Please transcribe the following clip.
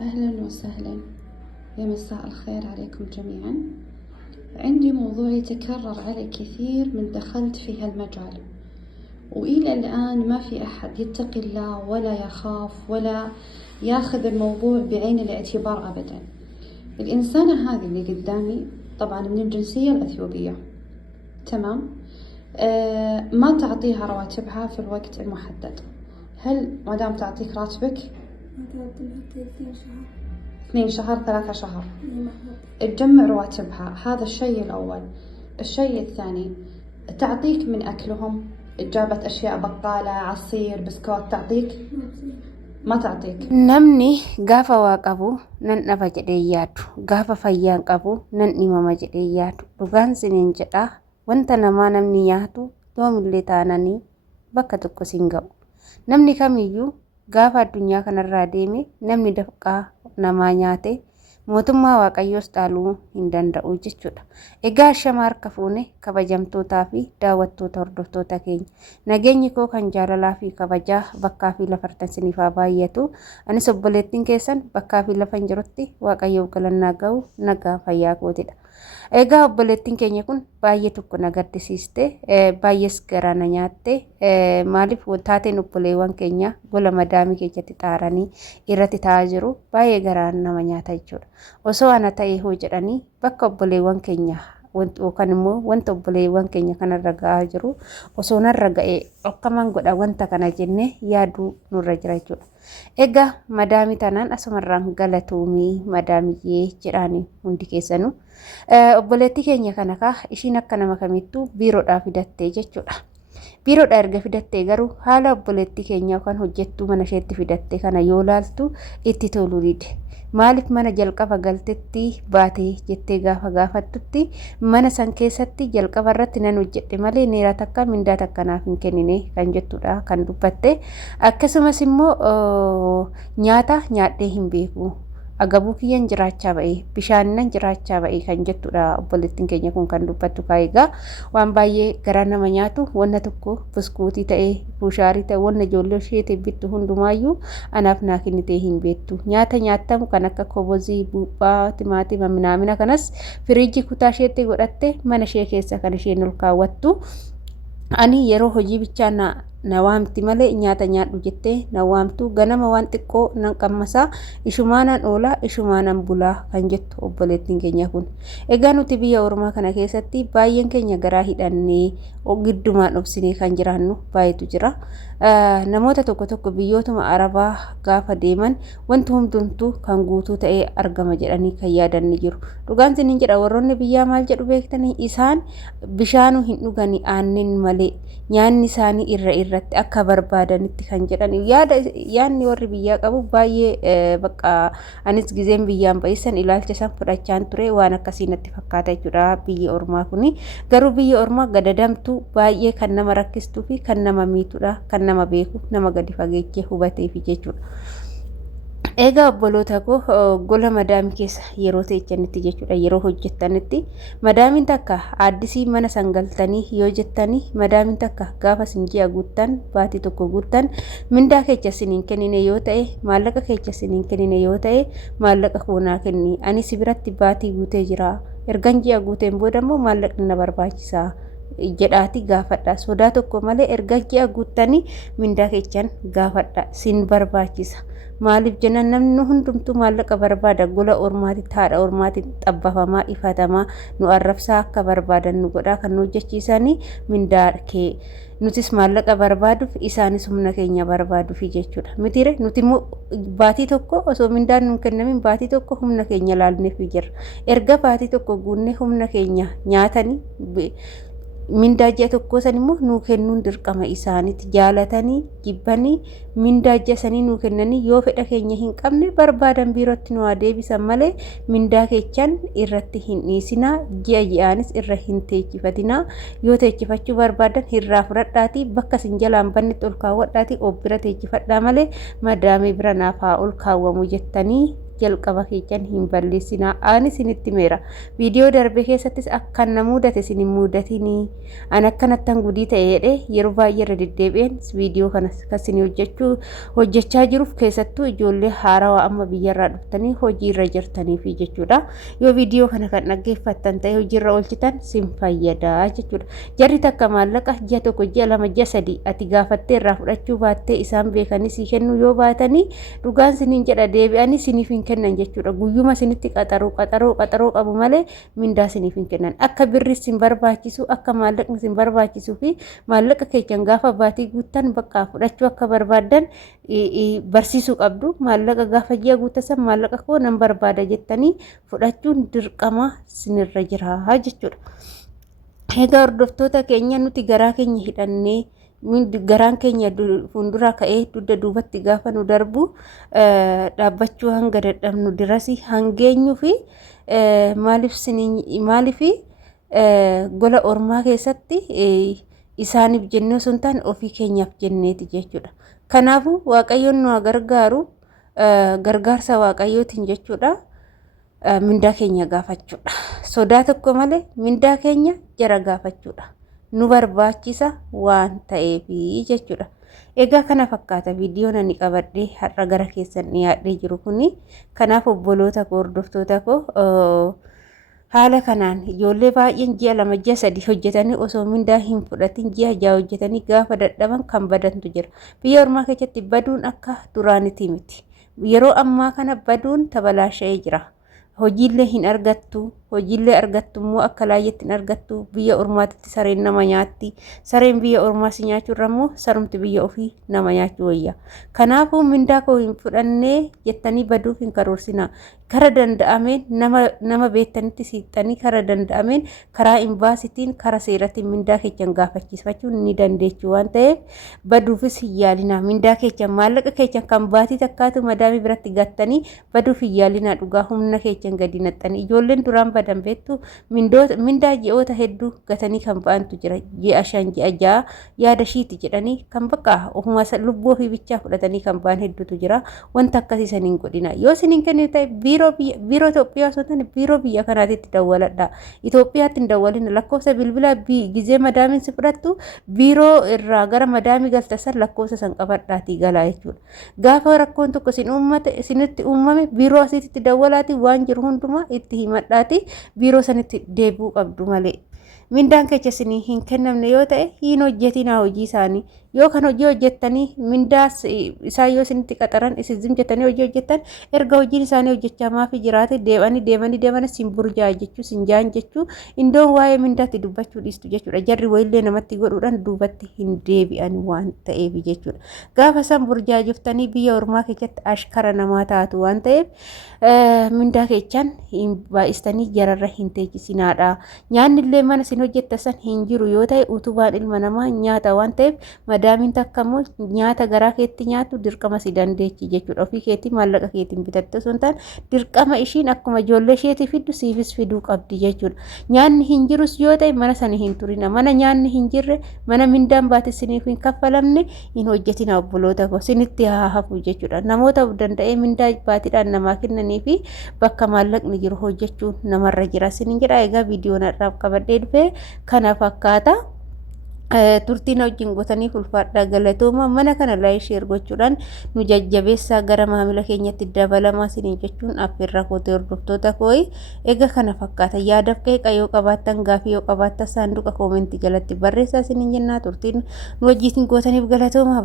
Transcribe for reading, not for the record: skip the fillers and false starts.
أهلا وسهلا، يا مساء الخير عليكم جميعا. عندي موضوع يتكرر علي كثير من دخلت في هالمجال، وإلى الآن ما في أحد يتقي الله ولا يخاف ولا ياخذ الموضوع بعين الاعتبار أبدا. الإنسانة هذه اللي قدامي طبعا من الجنسية الأثيوبية، تمام؟ ما تعطيها رواتبها في الوقت المحدد. هل مدام تعطيك راتبك؟ تعطيها 2 شهر 3 شهر ما تجمع رواتبها، هذا الشيء الأول. الشيء الثاني، تعطيك من أكلهم، جابت أشياء بقالة، عصير، بسكوت، تعطيك؟ ما تعطيك. Namni gaafa waa qabu nan dhafa jedhee yaadu, gaafa fayyaan qabu nan dhimama jedhee yaadu. Dhugaan siniin jedhaa wanta namaa namni nyaatu yoomillee taananii bakka tokko sin ga'u. Namni kamiyyuu gaafa addunyaa kanarraa deeme namni dafqaa namaa nyaate mootummaa waaqayyoos dhaaluu hin danda'u jechuudha. Egaa shama harka fuune kabajamtootaa fi daawwattoota hordoftoota keenya. Nageenyi koo kan jaalalaa fi kabajaa bakkaa fi lafartan siniif haa baay'atu. Anis obboleettiin keessan bakkaa fi lafan jirutti waaqayyoof galannaa ga'u nagaa fayyaa kootidha. Egaa obboleettiin keenya kun baay'ee tokko na gaddisiiste, baay'ees garaa na nyaatte. Maaliif taateen obboleewwan keenya gola madaamii keessatti xaaranii irratti taa'aa jiru baay'ee garaa nama nyaata jechuudha. Osoo ana ta'ee hoo jedhanii bakka obboleewwan keenya yookaan immoo wanta obboleewwan keenya kanarra ga'aa jiru osoo narra ga'ee akkaman godha wanta kana jennee yaaduu nurra jira jechuudha. Egaa madaamii tanaan asumarraan galatuumii madaamiyyee jedhaanii hundi keessanuu. Obboleettii keenya kana ishiin akka nama kamittuu biiroodhaa fidattee jechuudha. Biiroodhaa erga fidattee garuu haala obboleettii keenya yookaan hojjettuu mana isheetti fidattee kana yoo laaltu itti toluu dide. Maaliif mana jalqaba galtetti baatee jettee gaafa gaafattutti mana san keessatti jalqaba irratti nan hojjedhe malee neeraa takka mindaa takka naaf hin kennine kan jettudha kan dubbatte. Akkasumas immoo nyaata nyaadhee hin beeku. Agabuu kiyyan jiraachaa ba'ee bishaaninan jiraachaa ba'ee kan jettudha obboleettiin keenya kun kan dubbattu kaayigaa. Waan baay'ee garaa nama nyaatu wanna tokko buskuutii ta'ee bushaarii ta'e wanna ijoollee isheetiif bittu hundumaayyuu anaaf naa kennitee hin beektu. Nyaata nyaatamu kan akka kobozii, buuphaa, timaatima minaamina kanas firiijii kutaa isheetti godhatte mana ishee keessa kan isheen ol kaawwattu. Ani yeroo hojii bichaa na waamti malee nyaata nyaadhu jettee na waamtu. Ganama waan xiqqoo nan qammasaa ishumaanan oolaa ishumaanan bulaa kan jettu obboleettiin keenya kun. Egaa nuti biyya Oromoo kana keessatti baay'een keenya garaa hidhannee giddumaan obsinee kan jiraannu baay'eetu jira. Namoota tokko tokko biyyootuma Arabaa gaafa deeman wanti hundumtuu kan guutuu ta'ee argama jedhanii kan yaadanni jiru. Dhugaan siniin jedha warroonni biyyaa maal jedhu beektanii? Isaan bishaanuu hin dhuganii aannan malee nyaanni isaanii irratti akka barbaadanitti kan jedhan yaadni warri biyyaa qabu baay'ee bakka anis gizeen biyyaan ba'isan ilaalcha isaan fudhachaan ture waan akkasii natti fakkaata jechuudha. Biyyi Ormaa kuni garuu biyyi Ormaa gadadamtu baay'ee kan nama rakkistuu fi kan nama miitudha, kan nama beeku nama gadi fageechee hubateefi jechuudha. Egaa obboloota koo gola madaamii keessa yeroo teechanitti jechuudha, yeroo hojjettanitti madaamiin takka addisii mana sangaltanii yoo jettanii madaamiin takka gaafa sinji'a guuttan baatii tokko guuttan mindaa keessa siniin kennine yoo ta'e maallaqa keessa siniin kennine yoo ta'e maallaqa koonaa kenni ani si biratti baatii guutee jira ergan ji'a guuteen booda immoo maallaqni na barbaachisa jedhaati gaafadha. Sodaa tokko malee erga ji'a guuttanii mindaa keessan gaafadha sin barbaachisa. Maaliif jennaan namni hundumtuu maallaqa barbaada. Gola Ormaatti haadha Ormaatti xabbafamaa ifatamaa nu arrabsaa akka barbaadan nu godhaa kan nu hojjechiisanii mindaa kee. Nutis maallaqa barbaaduuf isaanis humna keenya barbaaduuf jechuudha. Mitiire nuti immoo baatii tokko osoo mindaan nu kennamin baatii tokko humna keenya laalneef jirra. Erga baatii tokko guunnee humna keenya nyaatanii mindaa ji'a tokko san immoo nuu kennuun dirqama isaaniiti. Jaalatanii jibbanii mindaa ji'a sanii nuu kennanii yoo fedha keenya hin qabne barbaadan biirootti nu deebisan malee mindaa keechan irratti hin dhiisinaa. Ji'a ji'aanis irra hin teechifatinaa. Yoo teechifachuu barbaadan irraa fudhadhaatii bakka sin jalaan bannetti ol kaawwadhaatii of bira teechifadhaa malee madaamii bira naaf haa ol kaawwamu jettanii jalqaba keessan hin balleessinaa. Ani isinitti meera viidiyoo darbe keessattis akkan na mudate isin hin mudatinii. An akkanattan gudii ta'eedhe yeroo baay'ee irra deddeebi'een viidiyoo kanas kasin hojjechaa jiruuf keessattuu ijoollee haarawaa amma biyyarraa dhuftanii hojiirra jirtanii fi jechuudha. Yoo viidiyoo kana kan dhaggeeffattan ta'e hojiirra oolchitan sin fayyadaa jechuudha. Jarri takka maallaqa ji'a tokko ji'a lama ji'a sadii ati gaafattee irraa fudhachuu baattee isaan beekanii sii kennu yoo baatanii dhugaan siniin jedha deebi'anii siniif hin kennan jechuudha. Guyyuma sinitti qaxaroo qabu malee mindaa siniif hin kennan. Akka birri sin barbaachisu akka maallaqni sin barbaachisuu fi maallaqa keessan gaafa baatii guuttan bakka fudhachuu akka barbaadan barsiisuu qabdu. Maallaqa gaafa ji'a guuttasan maallaqa koo nan barbaada jettanii fudhachuun dirqama sinirra jira jechuudha. Egaa hordoftoota keenya nuti garaa keenya hidhannee garaan keenya fuulduraa ka'ee dugda duubatti gaafa nu darbu dhaabbachuu hanga dadhabnu dirasi hangeenyuu fi maaliif gola ormaa keessatti isaaniif jennee osoo hin taane ofii keenyaaf jenneeti jechuudha. Kanaafuu waaqayyoon nu gargaaru gargaarsa waaqayyootiin jechuudha. Mindaa keenya gaafachuudha. Sodaa tokko malee mindaa keenya jara gaafachuudha. Nu barbaachisa waan ta'eef jechuudha. Egaa kana fakkaata viidiyoon ani qabadhee har'a gara keessan dhiyaadhee jiru kuni. Kanaaf obboloota koo hordoftoota koo haala kanaan ijoollee baay'een ji'a lama ji'a sadii hojjetanii osoo mindaa hin fudhatin ji'a ja'a hojjetanii gaafa dadhaban kan badantu jira. Biyya ormaa keessatti baduun akka duraanitii miti. Yeroo ammaa kana baduun tabalaasha'ee jira. Hojiillee hin argattu, hojiillee argattu immoo akka laayyeetti hin argattu. Biyya ormaatitti sareen nama nyaatti. Sareen biyya ormaas nyaachuurra immoo sarumti biyya ofii nama nyaachuu wayya. Kanaafuu mindaa koo hin fudhannee jettanii baduuf hin karoorsinaa. Kara danda'ameen nama beektanitti siixanii kara danda'ameen karaa imbaasitiin kara seeratiin mindaa keessan gaafachiifachuun ni dandeechu waan ta'eef baduufis hin yaalinaa. Mindaa keessan maallaqa keessan kan baatii takkaatu madaamii biratti gattanii baduuf hin yaalinaa. Dhugaa humna keessan gadi naqxanii ijoolleen duraan badan beektu mindaa ji'oota hedduu gatanii kan ba'antu jira. Ji'a 5 ji'a 6 yaada shiiti jedhanii kan bakka ofuma lubbuu ofii bichaa fudhatanii kan ba'an hedduutu jira. Wanta akkasii saniin godhina. Yoo siniin kennitu ta'e biiroo Itoophiyaa osoo ta'an biiroo biyya kanaatitti dawwaladha. Itoophiyaatti hin dawwalin lakkoofsa bilbilaa gizee madaamiin si fudhattu biiroo irraa gara madaamii galtasan lakkoofsa san qabadhaatii galaa jechuudha. Gaafa rakkoon tokko sinitti uumame biiroo asiitti dawwalaati waan jiru hundumaa itti himadhaati biiroo sanitti deebi'uu qabdu malee. Mindaan keessa isinii hin kennamne yoo ta'e hin hojjetinaa hojii isaanii. Yoo kan hojii hojjettanii mindaa isaan yoo isinitti qaxaran isin jettanii hojii hojjettan erga hojiin isaanii hojjechaa maafi jiraate deemanii sin burjaa jechuu sin jaan jechuu indoon waa'ee mindaatti dubbachuu dhiistu jechuudha. Jarri wayillee namatti godhuudhaan duubatti hin deebi'an waan ta'eef jechuudha. Gaafa san burjaa jiftanii biyya ormaa keessatti ashkara namaa taatu waan ta'eef mindaa keessan hin baay'istanii jararra hin teessisinaadha. Nyaanni illee mana sin hojjettasan hin jiru yoo ta'e utubaan ilma namaa nyaata waan ta'eef madaamiin takka immoo nyaata garaa keetti nyaatu dirqama si dandeechi jechuudha. Ofii keetii maallaqa keetiin bitatte osoo hin taane dirqama ishiin akkuma ijoollee isheetii fiddu siifis fiduu qabdi jechuudha. Nyaanni hin jirus yoo ta'e mana sana hin turina. Mana nyaanni hin jirre mana mindaan baatissiniif hin kaffalamne hin hojjetina obboloota koo sinitti haa hafu jechuudha. Namoota danda'ee mindaa baatiidhaan namaa kennanii fi bakka maallaqni jiru hojjechuun namarra jira sinin jedha. Egaa viidiyoon har'aaf qabadhee dhufe kana fakkaata. Turtiin wajjin gootanii ulfaadhaa galatooma mana kana laayik sheer gochuudhaan nu jajjabeessaa gara maamila keenyatti dabalamaa siniin jechuun affeerraa kootee hordoftoota kooyi. Egaa kana fakkaata yaadaaf qeeqa yoo qabaattan gaafii yoo qabaattan saanduqa koomentii jalatti barreessaa siniin jennaa. Turtiin nu wajjin gootaniif galatooma.